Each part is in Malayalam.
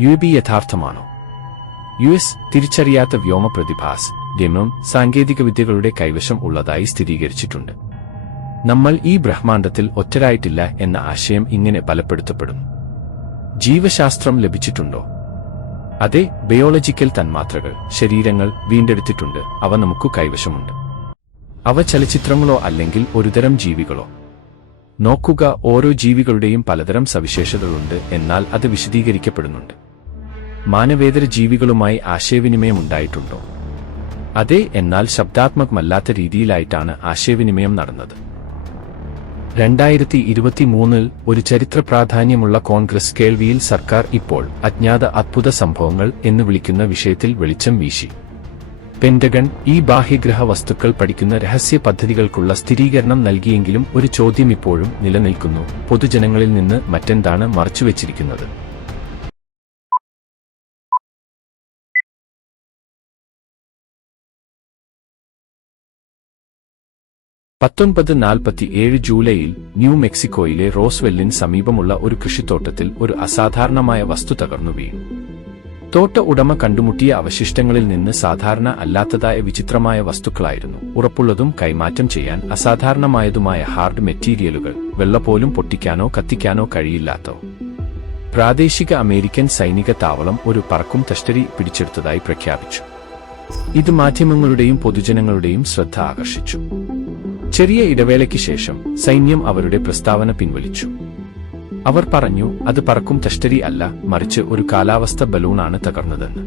യു ബി യഥാർത്ഥമാണോ? യു എസ് തിരിച്ചറിയാത്ത വ്യോമ പ്രതിഭാസ് സാങ്കേതിക വിദ്യകളുടെ കൈവശം ഉള്ളതായി സ്ഥിരീകരിച്ചിട്ടുണ്ട്. നമ്മൾ ഈ ബ്രഹ്മാണ്ടത്തിൽ ഒറ്റരായിട്ടില്ല എന്ന ആശയം ഇങ്ങനെ ബലപ്പെടുത്തപ്പെടും ജീവശാസ്ത്രം ലഭിച്ചിട്ടുണ്ടോ? അതെ ബയോളജിക്കൽ തന്മാത്രകൾ ശരീരങ്ങൾ വീണ്ടെടുത്തിട്ടുണ്ട് അവ നമുക്ക് കൈവശമുണ്ട്. അവ ചലച്ചിത്രങ്ങളോ അല്ലെങ്കിൽ ഒരുതരം ജീവികളോ? നോക്കുക ഓരോ ജീവികളുടെയും പലതരം സവിശേഷതകളുണ്ട് എന്നാൽ അത് വിശദീകരിക്കപ്പെടുന്നുണ്ട്. മാനവേതര ജീവികളുമായി ആശയവിനിമയം ഉണ്ടായിട്ടുണ്ടോ? അതെ എന്നാൽ ശബ്ദാത്മകമല്ലാത്ത രീതിയിലായിട്ടാണ് ആശയവിനിമയം നടന്നത്. രണ്ടായിരത്തി ഇരുപത്തിമൂന്നിൽ ഒരു ചരിത്ര പ്രാധാന്യമുള്ള കോൺഗ്രസ് കേൾവിയിൽ സർക്കാർ ഇപ്പോൾ അജ്ഞാത അത്ഭുത സംഭവങ്ങൾ എന്ന് വിളിക്കുന്ന വിഷയത്തിൽ വെളിച്ചം വീശി. പെന്റഗൺ ഈ ബാഹ്യഗ്രഹ വസ്തുക്കൾ പഠിക്കുന്ന രഹസ്യ പദ്ധതികൾക്കുള്ള സ്ഥിരീകരണം നൽകിയെങ്കിലും ഒരു ചോദ്യം ഇപ്പോഴും നിലനിൽക്കുന്നു. പൊതുജനങ്ങളിൽ നിന്ന് മറ്റെന്താണ് മറച്ചുവെച്ചിരിക്കുന്നത്? പത്തൊൻപത് നാൽപ്പത്തി ഏഴ് ജൂലൈയിൽ ന്യൂ മെക്സിക്കോയിലെ റോസ്വെല്ലിന് സമീപമുള്ള ഒരു കൃഷിത്തോട്ടത്തിൽ ഒരു അസാധാരണമായ വസ്തു തകർന്നു വീണു. തോട്ട ഉടമ കണ്ടുമുട്ടിയ അവശിഷ്ടങ്ങളിൽ നിന്ന് സാധാരണ അല്ലാത്തതായ വിചിത്രമായ വസ്തുക്കളായിരുന്നു. ഉറപ്പുള്ളതും കൈമാറ്റം ചെയ്യാൻ അസാധാരണമായതുമായ ഹാർഡ് മെറ്റീരിയലുകൾ വെള്ളപോലും പൊട്ടിക്കാനോ കത്തിക്കാനോ കഴിയില്ലാത്തോ പ്രാദേശിക അമേരിക്കൻ സൈനിക താവളം ഒരു പറക്കും തഷ്ടരി പിടിച്ചെടുത്തതായി പ്രഖ്യാപിച്ചു. ഇത് മാധ്യമങ്ങളുടെയും പൊതുജനങ്ങളുടെയും ശ്രദ്ധ ആകർഷിച്ചു. ചെറിയ ഇടവേളയ്ക്ക് ശേഷം സൈന്യം അവരുടെ പ്രസ്താവന പിൻവലിച്ചു. അവർ പറഞ്ഞു അത് പറക്കും തഷ്ടരി അല്ല മറിച്ച് ഒരു കാലാവസ്ഥ ബലൂണാണ് തകർന്നതെന്ന്.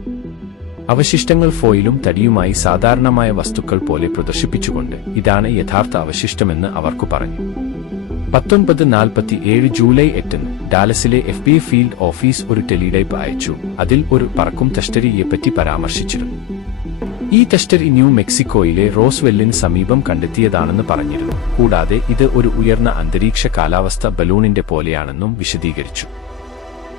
അവശിഷ്ടങ്ങൾ ഫോയിലും തടിയുമായി സാധാരണമായ വസ്തുക്കൾ പോലെ പ്രദർശിപ്പിച്ചുകൊണ്ട് ഇതാണ് യഥാർത്ഥ അവശിഷ്ടമെന്ന് അവർക്ക് പറഞ്ഞു. പത്തൊൻപത് നാൽപ്പത്തി ഏഴ് ജൂലൈ എട്ടിന് ഡാലസിലെ എഫ് ബി ഫീൽഡ് ഓഫീസ് ഒരു ടെലിടൈപ്പ് അയച്ചു. അതിൽ ഒരു പറക്കും തഷ്ടരിയെപ്പറ്റി പരാമർശിച്ചിരുന്നു. ഈ ടെസ്റ്റർ ന്യൂ മെക്സിക്കോയിലെ റോസ്വെല്ലിന് സമീപം കണ്ടെത്തിയതാണെന്ന് പറഞ്ഞിരുന്നു. കൂടാതെ ഇത് ഒരു ഉയർന്ന അന്തരീക്ഷ കാലാവസ്ഥ ബലൂണിന്റെ പോലെയാണെന്നും വിശദീകരിച്ചു.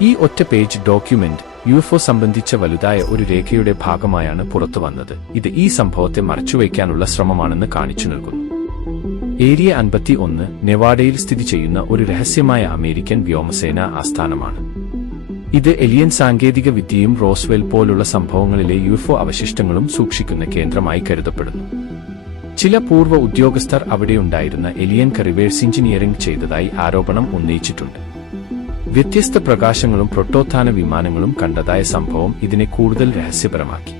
ഈ ഒറ്റ page document U F O സംബന്ധിച്ച വലുതായ ഒരു രേഖയുടെ ഭാഗമായാണ് പുറത്തുവന്നത് ഇത് ഈ സംഭവത്തെ മറച്ചുവെക്കാനുള്ള ശ്രമമാണെന്ന് കാണിച്ചു നൽകുന്നു. ഏരിയ അൻപത്തി ഒന്ന് നെവാഡയിൽ സ്ഥിതി ചെയ്യുന്ന ഒരു രഹസ്യമായ അമേരിക്കൻ വ്യോമസേന ആസ്ഥാനമാണ്. ഇത് എലിയൻ സാങ്കേതിക വിദ്യയും റോസ്വെൽ പോലുള്ള സംഭവങ്ങളിലെ യുഎഫ്ഒ അവശിഷ്ടങ്ങളും സൂക്ഷിക്കുന്ന കേന്ദ്രമായി കരുതപ്പെടുന്നു. ചില പൂർവ ഉദ്യോഗസ്ഥർ അവിടെയുണ്ടായിരുന്ന എലിയൻ റിവേഴ്സ് എഞ്ചിനീയറിംഗ് ചെയ്തതായി ആരോപണം ഉന്നയിച്ചിട്ടുണ്ട്. വ്യത്യസ്ത പ്രകാശങ്ങളും പ്രൊട്ടോത്ഥാന വിമാനങ്ങളും കണ്ടതായ സംഭവം ഇതിനെ കൂടുതൽ രഹസ്യപരമാക്കി.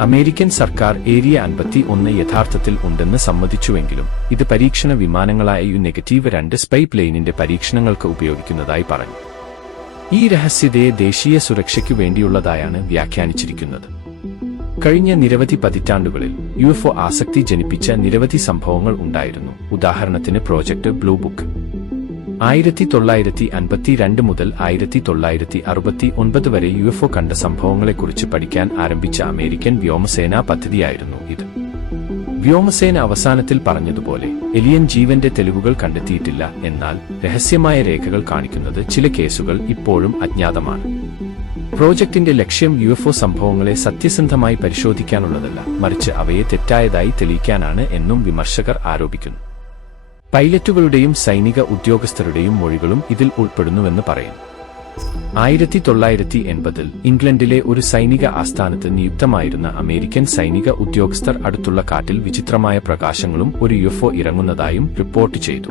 അമേരിക്കൻ സർക്കാർ ഏരിയ അൻപത്തി ഒന്ന് യഥാർത്ഥത്തിൽ ഉണ്ടെന്ന് സമ്മതിച്ചുവെങ്കിലും ഇത് പരീക്ഷണ വിമാനങ്ങളായ യു നെഗറ്റീവ് രണ്ട് സ്പൈ പ്ലെയിനിന്റെ പരീക്ഷണങ്ങൾക്ക് ഉപയോഗിക്കുന്നതായി പറഞ്ഞു. ഈ രഹസ്യതയെ ദേശീയ സുരക്ഷയ്ക്കു വേണ്ടിയുള്ളതായാണ് വ്യാഖ്യാനിച്ചിരിക്കുന്നത്. കഴിഞ്ഞ നിരവധി പതിറ്റാണ്ടുകളിൽ യുഎഫ്ഒ ആസക്തി ജനിപ്പിച്ച നിരവധി സംഭവങ്ങൾ ഉണ്ടായിരുന്നു. ഉദാഹരണത്തിന് പ്രോജക്ട് ബ്ലൂ ബുക്ക്. ആയിരത്തി തൊള്ളായിരത്തി അൻപത്തിരണ്ട് മുതൽ ആയിരത്തി തൊള്ളായിരത്തി അറുപത്തി ഒൻപത് വരെ യുഎഫ്ഒ കണ്ട സംഭവങ്ങളെക്കുറിച്ച് പഠിക്കാൻ ആരംഭിച്ച അമേരിക്കൻ വ്യോമസേനാ പദ്ധതിയായിരുന്നു ഇത്. വ്യോമസേന അവസാനത്തിൽ പറഞ്ഞതുപോലെ എലിയൻ ജീവന്റെ തെളിവുകൾ കണ്ടെത്തിയിട്ടില്ല എന്നാൽ രഹസ്യമായ രേഖകൾ കാണിക്കുന്നത് ചില കേസുകൾ ഇപ്പോഴും അജ്ഞാതമാണ്. പ്രോജക്റ്റിന്റെ ലക്ഷ്യം യുഎഫ്ഒ സംഭവങ്ങളെ സത്യസന്ധമായി പരിശോധിക്കാനുള്ളതല്ല മറിച്ച് അവയെ തെറ്റായതായി തെളിയിക്കാനാണ് എന്നും വിമർശകർ ആരോപിക്കുന്നു. പൈലറ്റുകളുടെയും സൈനിക ഉദ്യോഗസ്ഥരുടെയും മൊഴികളും ഇതിൽ ഉൾപ്പെടുന്നുവെന്ന് പറയുന്നു. ആയിരത്തി തൊള്ളായിരത്തി എൺപതിൽ ഇംഗ്ലണ്ടിലെ ഒരു സൈനിക ആസ്ഥാനത്ത് നിയുക്തമായിരുന്ന അമേരിക്കൻ സൈനിക ഉദ്യോഗസ്ഥർ അടുത്തുള്ള കാട്ടിൽ വിചിത്രമായ പ്രകാശങ്ങളും ഒരു യുഎഫ്ഒ ഇറങ്ങുന്നതായും റിപ്പോർട്ട് ചെയ്തു.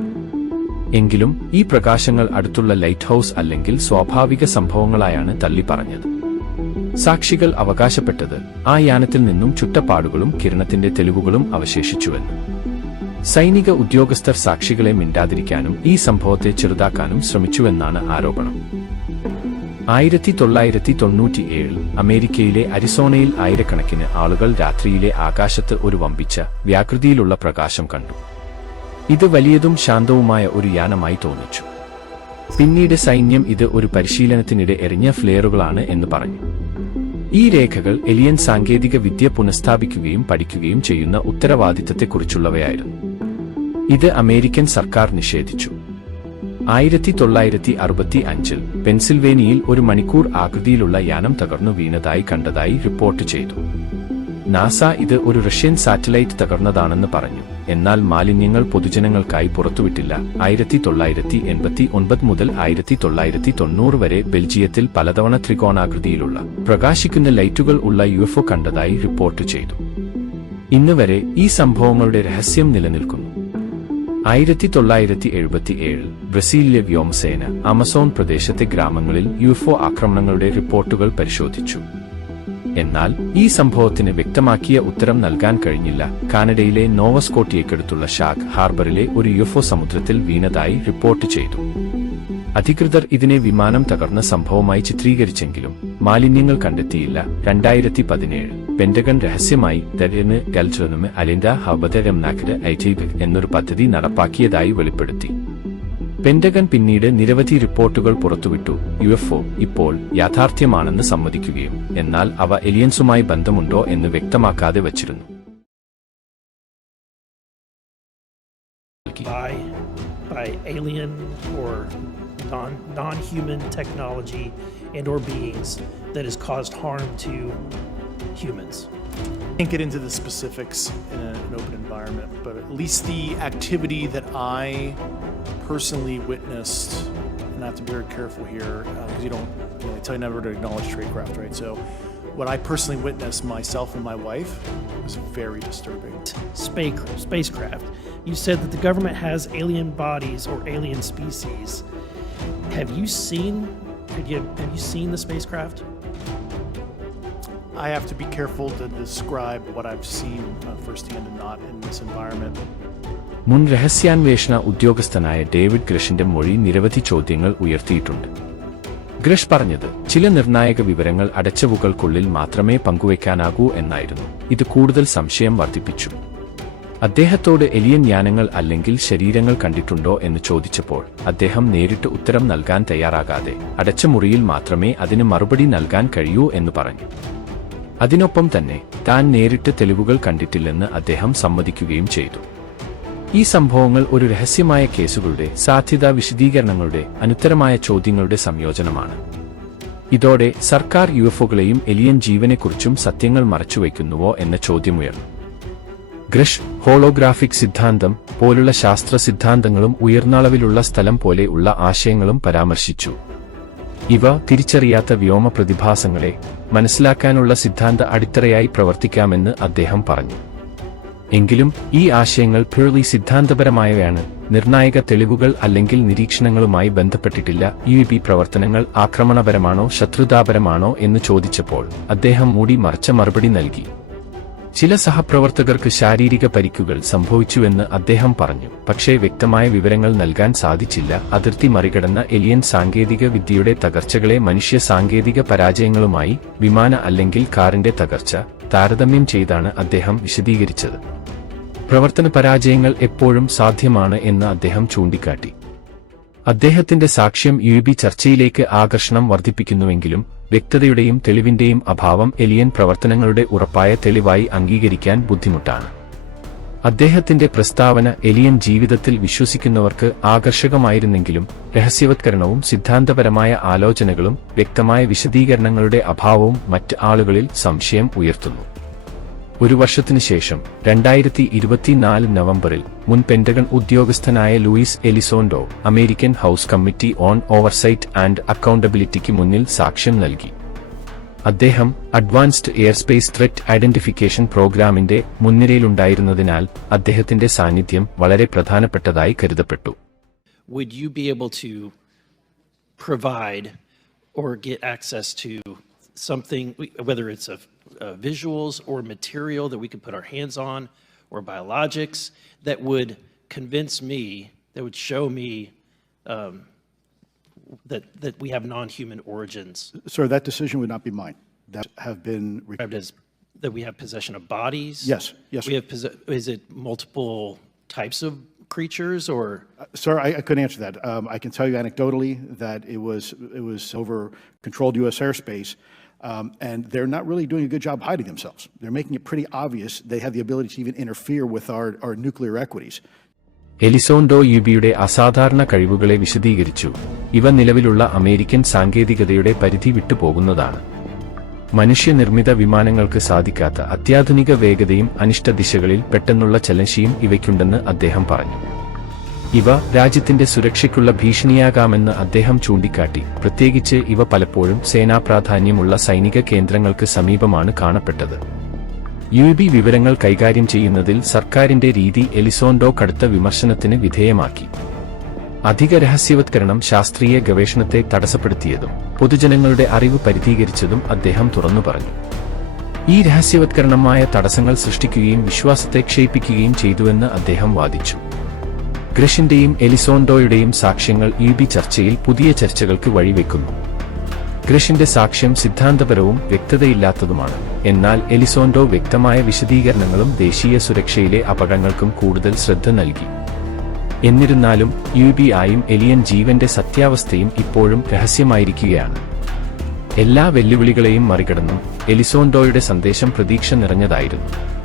എങ്കിലും ഈ പ്രകാശങ്ങൾ അടുത്തുള്ള ലൈറ്റ് ഹൌസ് അല്ലെങ്കിൽ സ്വാഭാവിക സംഭവങ്ങളായാണ് തള്ളി പറഞ്ഞത് സാക്ഷികൾ അവകാശപ്പെട്ടത് ആ യാനത്തിൽ നിന്നും ചുട്ടപ്പാടുകളും കിരണത്തിന്റെ തെളിവുകളും അവശേഷിച്ചുവെന്ന്. സൈനിക ഉദ്യോഗസ്ഥർ സാക്ഷികളെ മിണ്ടാതിരിക്കാനും ഈ സംഭവത്തെ ചെറുതാക്കാനും ശ്രമിച്ചുവെന്നാണ് ആരോപണം. ആയിരത്തി തൊള്ളായിരത്തി തൊണ്ണൂറ്റിയേഴിൽ അമേരിക്കയിലെ അരിസോണയിൽ ആയിരക്കണക്കിന് ആളുകൾ രാത്രിയിലെ ആകാശത്ത് ഒരു വമ്പിച്ച വ്യാകൃതിയിലുള്ള പ്രകാശം കണ്ടു. ഇത് വലിയതും ശാന്തവുമായ ഒരു യാനമായി തോന്നിച്ചു. പിന്നീട് സൈന്യം ഇത് ഒരു പരിശീലനത്തിനിടെ എറിഞ്ഞ ഫ്ലെയറുകളാണ് എന്ന് പറഞ്ഞു. ഈ രേഖകൾ എലിയൻ സാങ്കേതിക വിദ്യ പുനഃസ്ഥാപിക്കുകയും പഠിക്കുകയും ചെയ്യുന്ന ഉത്തരവാദിത്തത്തെക്കുറിച്ചുള്ളവയായിരുന്നു. ഇത് അമേരിക്കൻ സർക്കാർ നിഷേധിച്ചു. ആയിരത്തി തൊള്ളായിരത്തി അറുപത്തി അഞ്ചിൽ പെൻസിൽവേനിയയിൽ ഒരു മണിക്കൂർ ആകൃതിയിലുള്ള യാനം തകർന്നു വീണതായി കണ്ടതായി റിപ്പോർട്ട് ചെയ്തു. നാസ ഇത് ഒരു റഷ്യൻ സാറ്റലൈറ്റ് തകർന്നതാണെന്ന് പറഞ്ഞു. എന്നാൽ മാലിന്യങ്ങൾ പൊതുജനങ്ങൾക്കായി പുറത്തുവിട്ടില്ല. ആയിരത്തി തൊള്ളായിരത്തി എൺപത്തി ഒൻപത് മുതൽ ആയിരത്തി തൊള്ളായിരത്തി തൊണ്ണൂറ് വരെ ബെൽജിയത്തിൽ പലതവണ ത്രികോണാകൃതിയിലുള്ള പ്രകാശിക്കുന്ന ലൈറ്റുകൾ ഉള്ള യു കണ്ടതായി റിപ്പോർട്ട് ചെയ്തു. ഇന്നുവരെ ഈ സംഭവങ്ങളുടെ രഹസ്യം നിലനിൽക്കുന്നു. ആയിരത്തി തൊള്ളായിരത്തി എഴുപത്തി ഏഴിൽ ബ്രസീലിലെ വ്യോമസേന ആമസോൺ പ്രദേശത്തെ ഗ്രാമങ്ങളിൽ യുഎഫ്ഒ ആക്രമണങ്ങളുടെ റിപ്പോർട്ടുകൾ പരിശോധിച്ചു. എന്നാൽ ഈ സംഭവത്തിന് വ്യക്തമാക്കിയ ഉത്തരം നൽകാൻ കഴിഞ്ഞില്ല. കാനഡയിലെ നോവസ്കോട്ടിയക്കടുത്തുള്ള ഷാഖ് ഹാർബറിലെ ഒരു യുഎഫ്ഒ സമുദ്രത്തിൽ വീണതായി റിപ്പോർട്ട് ചെയ്തു. അധികൃതർ ഇതിനെ വിമാനം തകർന്ന സംഭവമായി ചിത്രീകരിച്ചെങ്കിലും മാലിന്യങ്ങൾ കണ്ടെത്തിയില്ല. രണ്ടായിരത്തി പതിനേഴ് പെന്റഗൺ രഹസ്യമായി തെരഞ്ഞ് ഗൽജനുമെ അലിൻഡ ഹബദരം നാക്കര് ഐറ്റൈബ് എന്നൊരു പദ്ധതി നടപ്പാക്കിയതായി വെളിപ്പെടുത്തി. പെന്റഗൺ പിന്നീട് നിരവധി റിപ്പോർട്ടുകൾ പുറത്തുവിട്ടു. യുഎഫ്ഒ ഇപ്പോൾ യാഥാർത്ഥ്യമാണെന്ന് സമ്മതിക്കുകയും എന്നാൽ അവ എലിയൻസുമായി ബന്ധമുണ്ടോ എന്ന് വ്യക്തമാക്കാതെ വച്ചിരുന്നു. By by alien or non non-human technology and or beings that has caused harm to humans. Can't get into the specifics in a, an open environment, but at least the activity that I personally witnessed, and I have to be very careful here uh, because you don't, you know, tell you never to acknowledge tradecraft, right? So, what I personally witnessed myself and my wife was very disturbing. Space spacecraft. You said that the government has alien bodies or alien species. Have you seen? Have you, have you seen the spacecraft? I have to be careful to describe what I've seen uh, firsthand and not in this environment. മുൻ രഹസ്യാന്വേഷണ ഉദ്യോഗസ്ഥനായ ഡേവിഡ് ഗ്രഷിന്റെ മൊഴി നിരവധി ചോദ്യങ്ങൾ ഉയർത്തിയിട്ടുണ്ട്. ഗ്രഷ് പറഞ്ഞത് ചില നിർണായക വിവരങ്ങൾ അടച്ചവുകൾക്കുള്ളിൽ മാത്രമേ പങ്കുവയ്ക്കാനാകൂ എന്നായിരുന്നു. ഇത് കൂടുതൽ സംശയം വർദ്ധിപ്പിച്ചു. അദ്ദേഹത്തോട് എലിയൻ യാനങ്ങൾ അല്ലെങ്കിൽ ശരീരങ്ങൾ കണ്ടിട്ടുണ്ടോ എന്ന് ചോദിച്ചപ്പോൾ അദ്ദേഹം നേരിട്ട് ഉത്തരം നൽകാൻ തയ്യാറാകാതെ അടച്ച മുറിയിൽ മാത്രമേ അതിന് മറുപടി നൽകാൻ കഴിയൂ എന്ന് പറഞ്ഞു. അതിനൊപ്പം തന്നെ താൻ നേരിട്ട് തെളിവുകൾ കണ്ടിട്ടില്ലെന്ന് അദ്ദേഹം സമ്മതിക്കുകയും ചെയ്തു. ഈ സംഭവങ്ങൾ ഒരു രഹസ്യമായ കേസുകളുടെ സാധ്യതാ വിശദീകരണങ്ങളുടെ അനുത്തരമായ ചോദ്യങ്ങളുടെ സംയോജനമാണ്. ഇതോടെ സർക്കാർ യുഎഫ്ഒകളെയും എലിയൻ ജീവനെക്കുറിച്ചും സത്യങ്ങൾ മറച്ചുവെക്കുന്നുവോ എന്ന ചോദ്യമുയർന്നു. ഗ്രഷ് ഹോളോഗ്രാഫിക് സിദ്ധാന്തം പോലുള്ള ശാസ്ത്ര സിദ്ധാന്തങ്ങളും ഉയർന്നളവിലുള്ള സ്ഥലം പോലെ ഉള്ള ആശയങ്ങളും പരാമർശിച്ചു. ഇവ തിരിച്ചറിയാത്ത വ്യോമ പ്രതിഭാസങ്ങളെ മനസ്സിലാക്കാനുള്ള സിദ്ധാന്ത അടിത്തറയായി പ്രവർത്തിക്കാമെന്ന് അദ്ദേഹം പറഞ്ഞു. എങ്കിലും ഈ ആശയങ്ങൾ പ്യൂർലി സിദ്ധാന്തപരമായവയാണ്. നിർണായക തെളിവുകൾ അല്ലെങ്കിൽ നിരീക്ഷണങ്ങളുമായി ബന്ധപ്പെട്ടിട്ടില്ല. യു പി പ്രവർത്തനങ്ങൾ ആക്രമണപരമാണോ ശത്രുതാപരമാണോ എന്ന് ചോദിച്ചപ്പോൾ അദ്ദേഹം മൂടി മറച്ച മറുപടി നൽകി. ചില സഹപ്രവർത്തകർക്ക് ശാരീരിക പരിക്കുകൾ സംഭവിച്ചുവെന്ന് അദ്ദേഹം പറഞ്ഞു. പക്ഷേ വ്യക്തമായ വിവരങ്ങൾ നൽകാൻ സാധിച്ചില്ല. അതിർത്തി മറികടന്ന എലിയൻ സാങ്കേതിക വിദ്യയുടെ തകർച്ചകളെ മനുഷ്യ സാങ്കേതിക പരാജയങ്ങളുമായി വിമാന അല്ലെങ്കിൽ കാറിന്റെ തകർച്ച താരതമ്യം ചെയ്താണ് അദ്ദേഹം വിശദീകരിച്ചത്. പ്രവർത്തന പരാജയങ്ങൾ എപ്പോഴും സാധ്യമാണ് എന്ന് അദ്ദേഹം ചൂണ്ടിക്കാട്ടി. അദ്ദേഹത്തിന്റെ സാക്ഷ്യം യു ചർച്ചയിലേക്ക് ആകർഷണം വർദ്ധിപ്പിക്കുന്നുവെങ്കിലും വ്യക്തതയുടെയും തെളിവിന്റെയും അഭാവം എലിയൻ പ്രവർത്തനങ്ങളുടെ ഉറപ്പായ തെളിവായി അംഗീകരിക്കാൻ ബുദ്ധിമുട്ടാണ്. അദ്ദേഹത്തിന്റെ പ്രസ്താവന എലിയൻ ജീവിതത്തിൽ വിശ്വസിക്കുന്നവർക്ക് ആകർഷകമായിരുന്നെങ്കിലും രഹസ്യവത്കരണവും സിദ്ധാന്തപരമായ ആലോചനകളും വ്യക്തമായ വിശദീകരണങ്ങളുടെ അഭാവവും മറ്റ് ആളുകളിൽ സംശയം ഉയർത്തുന്നു. ഒരു വർഷത്തിനു ശേഷം രണ്ടായിരത്തി ഇരുപത്തിനാല് നവംബറിൽ മുൻ പെന്റഗൺ ഉദ്യോഗസ്ഥനായ Luis Elizondo American House Committee on Oversight and അക്കൗണ്ടബിലിറ്റിക്ക് മുന്നിൽ സാക്ഷ്യം നൽകി. അദ്ദേഹം അഡ്വാൻസ്ഡ് എയർസ്പേസ് ത്രെറ്റ് ഐഡന്റിഫിക്കേഷൻ പ്രോഗ്രാമിന്റെ മുൻനിരയിലുണ്ടായിരുന്നതിനാൽ അദ്ദേഹത്തിന്റെ സാന്നിധ്യം വളരെ പ്രധാനപ്പെട്ടതായി കരുതപ്പെട്ടു. Would you be able to provide or get access to something, whether it's a, uh visuals or material that we could put our hands on or biologics that would convince me, that would show me um, that, that we have non-human origins, Sir, that decision would not be mine. That have been, described as, that we have possession of bodies? Yes, yes, We have, is it multiple types of creatures or? sir, I, I couldn't answer that. Um, I can tell you anecdotally that it was, it was over controlled U.S. airspace, um, and they're not really doing a good job hiding themselves. They're making it pretty obvious they have the ability to even interfere with our, our nuclear equities. എലിസോണ്ടോ യുബിയുടെ അസാധാരണ കഴിവുകളെ വിശദീകരിച്ചു ഇവ നിലവിലുള്ള അമേരിക്കൻ സാങ്കേതികതയുടെ പരിധി വിട്ടുപോകുന്നതാണ് മനുഷ്യനിർമ്മിത വിമാനങ്ങൾക്ക് സാധിക്കാത്ത അത്യാധുനിക വേഗതയും അനിഷ്ട ദിശകളിൽ പെട്ടെന്നുള്ള ചലനശയും ഇവയ്ക്കുണ്ടെന്ന് അദ്ദേഹം പറഞ്ഞു ഇവ രാജ്യത്തിന്റെ സുരക്ഷയ്ക്കുള്ള ഭീഷണിയാകാമെന്ന് അദ്ദേഹം ചൂണ്ടിക്കാട്ടി. പ്രത്യേകിച്ച് ഇവ പലപ്പോഴും സേനാപ്രാധാന്യമുള്ള സൈനിക കേന്ദ്രങ്ങൾക്ക് സമീപമാണ് കാണപ്പെട്ടത്. യു ബി വിവരങ്ങൾ കൈകാര്യം ചെയ്യുന്നതിൽ സർക്കാരിന്റെ രീതി എലിസോണ്ടോ കടുത്ത വിമർശനത്തിന് വിധേയമാക്കി. അധിക രഹസ്യവത്കരണം ശാസ്ത്രീയ ഗവേഷണത്തെ തടസ്സപ്പെടുത്തിയതും പൊതുജനങ്ങളുടെ അറിവ് പരിധീകരിച്ചതും അദ്ദേഹം തുറന്നു പറഞ്ഞു. ഈ രഹസ്യവത്കരണമായ തടസ്സങ്ങൾ സൃഷ്ടിക്കുകയും വിശ്വാസത്തെ ക്ഷയിപ്പിക്കുകയും ചെയ്തുവെന്ന് അദ്ദേഹം വാദിച്ചു. ഗ്രഷിന്റെയും എലിസോണ്ടോയുടെയും സാക്ഷ്യങ്ങൾ ഇ ബി ചർച്ചയിൽ പുതിയ ചർച്ചകൾക്ക് വഴിവെക്കുന്നു. ഗ്രഷിന്റെ സാക്ഷ്യം സിദ്ധാന്തപരവും വ്യക്തതയില്ലാത്തതുമാണ്. എന്നാൽ എലിസോണ്ടോ വ്യക്തമായ വിശദീകരണങ്ങളും ദേശീയ സുരക്ഷയിലെ അപകടങ്ങൾക്കും കൂടുതൽ ശ്രദ്ധ നൽകി. എന്നിരുന്നാലും യു ബി ആയും എലിയൻ ജീവന്റെ സത്യാവസ്ഥയും ഇപ്പോഴും രഹസ്യമായിരിക്കുകയാണ്. എല്ലാ വെല്ലുവിളികളെയും മറികടന്നും എലിസോണ്ടോയുടെ സന്ദേശം പ്രതീക്ഷ നിറഞ്ഞതായിരുന്നു.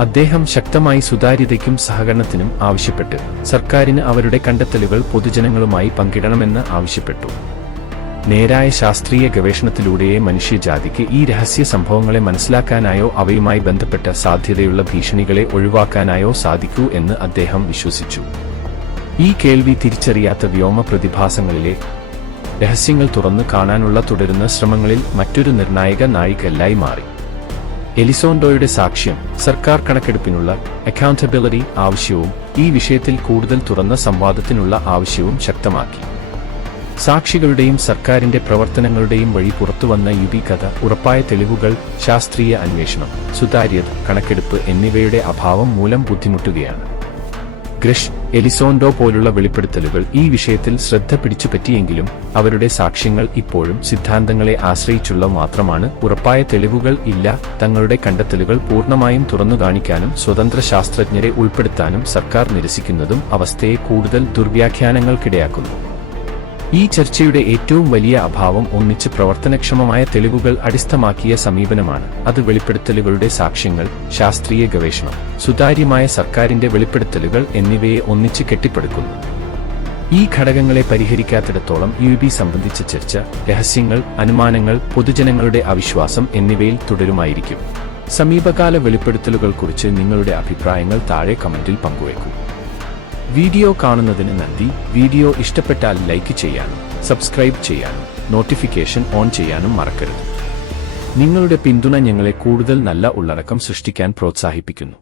അദ്ദേഹം ശക്തമായി സുതാര്യതയ്ക്കും സഹകരണത്തിനും ആവശ്യപ്പെട്ട്. സർക്കാരിന് അവരുടെ കണ്ടെത്തലുകൾ പൊതുജനങ്ങളുമായി പങ്കിടണമെന്ന് ആവശ്യപ്പെട്ടു. നേരായ ശാസ്ത്രീയ ഗവേഷണത്തിലൂടെയേ മനുഷ്യജാതിക്ക് ഈ രഹസ്യ സംഭവങ്ങളെ മനസ്സിലാക്കാനായോ അവയുമായി ബന്ധപ്പെട്ട സാധ്യതയുള്ള ഭീഷണികളെ ഒഴിവാക്കാനായോ സാധിക്കൂ എന്ന് അദ്ദേഹം വിശ്വസിച്ചു. ഈ കേൾവി തിരിച്ചറിയാത്ത വ്യോമ പ്രതിഭാസങ്ങളിലെ രഹസ്യങ്ങൾ തുറന്നു കാണാനുള്ള തുടരുന്ന ശ്രമങ്ങളിൽ മറ്റൊരു നിർണായക നായികല്ലായി മാറി. എലിസോണ്ടോയുടെ സാക്ഷ്യം സർക്കാർ കണക്കെടുപ്പിനുള്ള അക്കൗണ്ടബിലിറ്റി ആവശ്യവും ഈ വിഷയത്തിൽ കൂടുതൽ തുറന്ന സംവാദത്തിനുള്ള ആവശ്യവും ശക്തമാക്കി. സാക്ഷികളുടെയും സർക്കാരിന്റെ പ്രവർത്തനങ്ങളുടെയും വഴി പുറത്തുവന്ന യുബി കഥ ഉറപ്പായ തെളിവുകൾ ശാസ്ത്രീയ അന്വേഷണം സുതാര്യത കണക്കെടുപ്പ് എന്നിവയുടെ അഭാവം മൂലം ബുദ്ധിമുട്ടുകയാണ്. ഗ്രഷ് എലിസോണ്ടോ പോലുള്ള വെളിപ്പെടുത്തലുകൾ ഈ വിഷയത്തിൽ ശ്രദ്ധ പിടിച്ചു പറ്റിയെങ്കിലും അവരുടെ സാക്ഷ്യങ്ങൾ ഇപ്പോഴും സിദ്ധാന്തങ്ങളെ ആശ്രയിച്ചുള്ള മാത്രമാണ്. ഉറപ്പായ തെളിവുകൾ ഇല്ല. തങ്ങളുടെ കണ്ടെത്തലുകൾ പൂർണമായും തുറന്നു കാണിക്കാനും സ്വതന്ത്ര ശാസ്ത്രജ്ഞരെ ഉൾപ്പെടുത്താനും സർക്കാർ നിരസിക്കുന്നതും അവസ്ഥയെ കൂടുതൽ ദുർവ്യാഖ്യാനങ്ങൾക്കിടയാക്കുന്നു. ഈ ചർച്ചയുടെ ഏറ്റവും വലിയ അഭാവം ഒന്നിച്ച് പ്രവർത്തനക്ഷമമായ തെളിവുകൾ അടിസ്ഥമാക്കിയ സമീപനമാണ്. അത് വെളിപ്പെടുത്തലുകളുടെ സാക്ഷ്യങ്ങൾ ശാസ്ത്രീയ ഗവേഷണം സുതാര്യമായ സർക്കാരിന്റെ വെളിപ്പെടുത്തലുകൾ എന്നിവയെ ഒന്നിച്ച് കെട്ടിപ്പടുക്കുന്നു. ഈ ഘടകങ്ങളെ പരിഹരിക്കാത്തിടത്തോളം യു ബി സംബന്ധിച്ച ചർച്ച രഹസ്യങ്ങൾ അനുമാനങ്ങൾ പൊതുജനങ്ങളുടെ അവിശ്വാസം എന്നിവയിൽ തുടരുമായിരിക്കും. സമീപകാല വെളിപ്പെടുത്തലുകൾ കുറിച്ച് നിങ്ങളുടെ അഭിപ്രായങ്ങൾ താഴെ കമന്റിൽ പങ്കുവയ്ക്കൂ. വീഡിയോ കാണുന്നതിന് നന്ദി. വീഡിയോ ഇഷ്ടപ്പെട്ടാൽ ലൈക്ക് ചെയ്യാനും സബ്സ്ക്രൈബ് ചെയ്യാനും നോട്ടിഫിക്കേഷൻ ഓൺ ചെയ്യാനും മറക്കരുത്. നിങ്ങളുടെ പിന്തുണ ഞങ്ങളെ കൂടുതൽ നല്ല ഉള്ളടക്കം സൃഷ്ടിക്കാൻ പ്രോത്സാഹിപ്പിക്കുന്നു.